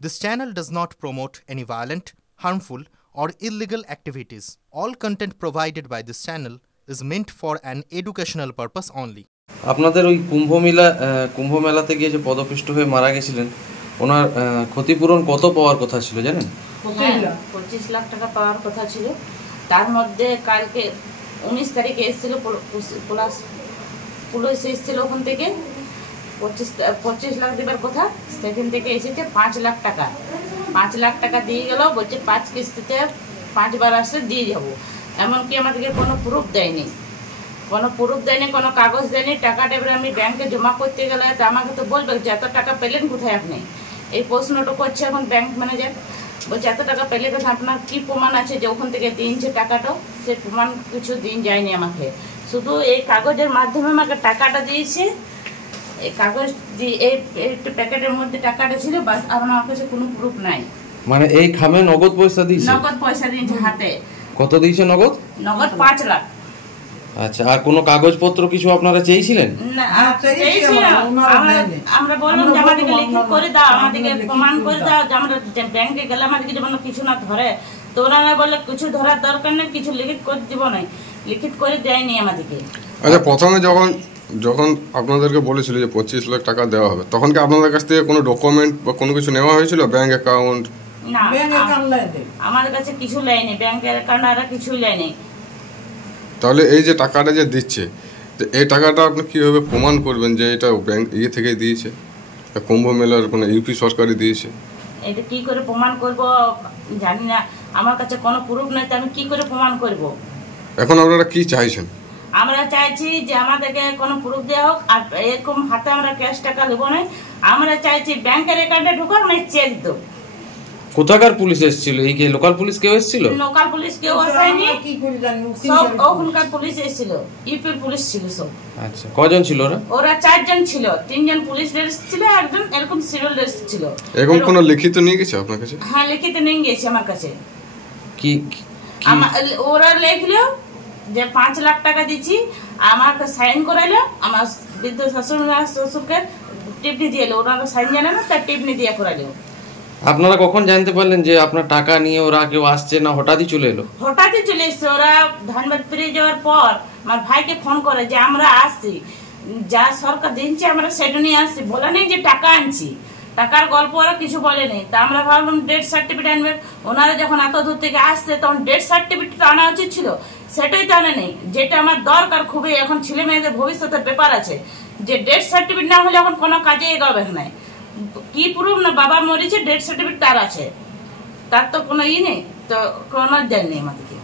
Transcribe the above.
This channel does not promote any violent, harmful, or illegal activities. All content provided by this channel is meant for an educational purpose only. আপনাদের ওই কুম্ভ মেলাতে গিয়ে যে পদপিষ্ট হয়ে মারা গেছিলেন ওনার ক্ষতিপূরণ কত পাওয়ার কথা ছিল জানেন? 25 লাখ টাকা পাওয়ার কথা ছিল। তার মধ্যে কালকে 19 তারিখে এসেছিল পুলিশ এসেছিল ওখান থেকে 25 লাখ দেবার কথা, সেখান থেকে এসেছে 5 লাখ টাকা। 5 লাখ টাকা দিয়ে গেল, বলছে 5 কিস্তিতে 5 বার আসলে দিয়ে যাবো। এমনকি আমাদেরকে কোনো প্রুফ দেয়নি, কোনো কাগজ দেয়নি। টাকাটা এবার আমি ব্যাংকে জমা করতে গেলে তো আমাকে তো বলবে যে এত টাকা পেলেন কোথায় আপনি, এই প্রশ্নটা করছে এখন ব্যাংক ম্যানেজার। বলছে এত টাকা পেলে কোথায়, আপনার কী প্রমাণ আছে যে ওখান থেকে দিনছে টাকাটাও? সে প্রমাণ কিছু দিন যায়নি আমাকে, শুধু এই কাগজের মাধ্যমে আমাকে টাকাটা দিয়েছে। এই কাগজ দিয়ে এই প্যাকেটের মধ্যে টাকাটা ছিল, বাস। আমার কাছে কোনো প্রুফ নাই। মানে এই খামে নগদ পয়সা দিয়েছে? নগদ পয়সা দিয়েছে হাতে। কত দিয়েছে নগদ? নগদ 5 লাখ। আচ্ছা, আর কোনো কাগজপত্র কিছু আপনারা চেয়েছিলেন? না, আমরা বললাম যে আমাদেরকে লিখিত করে দাও, আমাদেরকে প্রমাণ করে দাও যে আমরা ব্যাংকে গেলে আমাদেরকে যেমন কিছু না ধরে। তো ওরা বললে কিছু ধরার দরকার নেই, কিছু লিখিত করে দিব না, লিখিত করে দেয়নি আমাদেরকে। আচ্ছা, প্রথমে যখন আপনাদেরকে বলেছিল যে 25 লাখ টাকা দেওয়া হবে, তখন কি আপনাদের কাছ থেকে কোনো ডকুমেন্ট বা কোনো কিছু নেওয়া হয়েছিল? Bank account? না, আমাদের কাছে কিছু নেয়নি, ব্যাংকের অ্যাকাউন্ট আর কিছুই নেয়নি। তাহলে এই যে টাকাটা যে দিচ্ছে, এই টাকাটা আপনি কিভাবে প্রমাণ করবেন যে এটা ব্যাংক থেকে দিয়েছে, কুম্ভ মেলার কোনো ইউপি সরকারই দিয়েছে? এটা কি করে প্রমাণ করব জানি না, আমার কাছে কোনো প্রুফ নেই, তো আমি কি করে প্রমাণ করব? এখন আপনারা কি চাইছেন? আমরা চাইছি যে আমাদেরকে কোনো প্রুফ দেওয়া হোক, আর এরকম হাতে আমরা ক্যাশ টাকা দেবো না। আমরা চাইছি ব্যাংকের অ্যাকাউন্টে ঢুকাক, না চেক দেব। কোথাকার পুলিশ এসেছিল? এই কি লোকাল পুলিশ কেউ এসেছিল? লোকাল পুলিশ কেউ আসেনি, সব ওখানকার পুলিশ এসেছিল, ইউপির পুলিশ ছিল সব। আচ্ছা, কজন ছিল ওরা? ওরা 4 জন ছিল, 3 জন পুলিশ ড্রেস ছিল, একজন এরকম সিভিল ড্রেস ছিল। এরকম কোনো লিখিত নিয়ে গেছে আপনার কাছে? হ্যাঁ, লিখিত নিয়ে গেছে আমার কাছে। কি ওরা লিখলো যে 5 লাখ টাকা দিচ্ছি, আমাকে সাইন করাইলো, আমার বৃদ্ধ শ্বশুরকে টিপনি দিয়ে এলো। ওরা সাইন জানে না, তার টিপনি দিয়ে করাইলো। আপনারা কখন জানতে পারলেন যে আপনার টাকা নিয়ে ওরা কেউ আসছে, না হঠাৎই চলে এলো? হঠাৎই চলে এসছে। ওরা ধানবাদ পেরিয়ে যাওয়ার পর আমার ভাইকে ফোন করে যে আমরা আসছি, যা সরকার দিচ্ছে আমরা সেটা নিয়ে আসছি, বলে নেই যে টাকা আনছি। টাকার গল্প ওরা কিছু বলেনি। তা আমরা ভাবলাম ডেথ সার্টিফিকেট আনবে। ওনারা যখন এত দূর থেকে আসছে তখন ডেথ সার্টিফিকেট আনা উচিত ছিল, সেটাই তো আনে নেই, যেটা আমার দরকার খুবই। এখন ছেলে মেয়েদের ভবিষ্যতের ব্যাপার আছে, যে ডেথ সার্টিফিকেট না হলে এখন কোনো কাজে এগোবে না। কি প্রুফ? না বাবা মরেছে, ডেথ সার্টিফিকেট তার আছে, তার তো কোনো নেই, তো কোনো দেয়নি আমাদেরকে।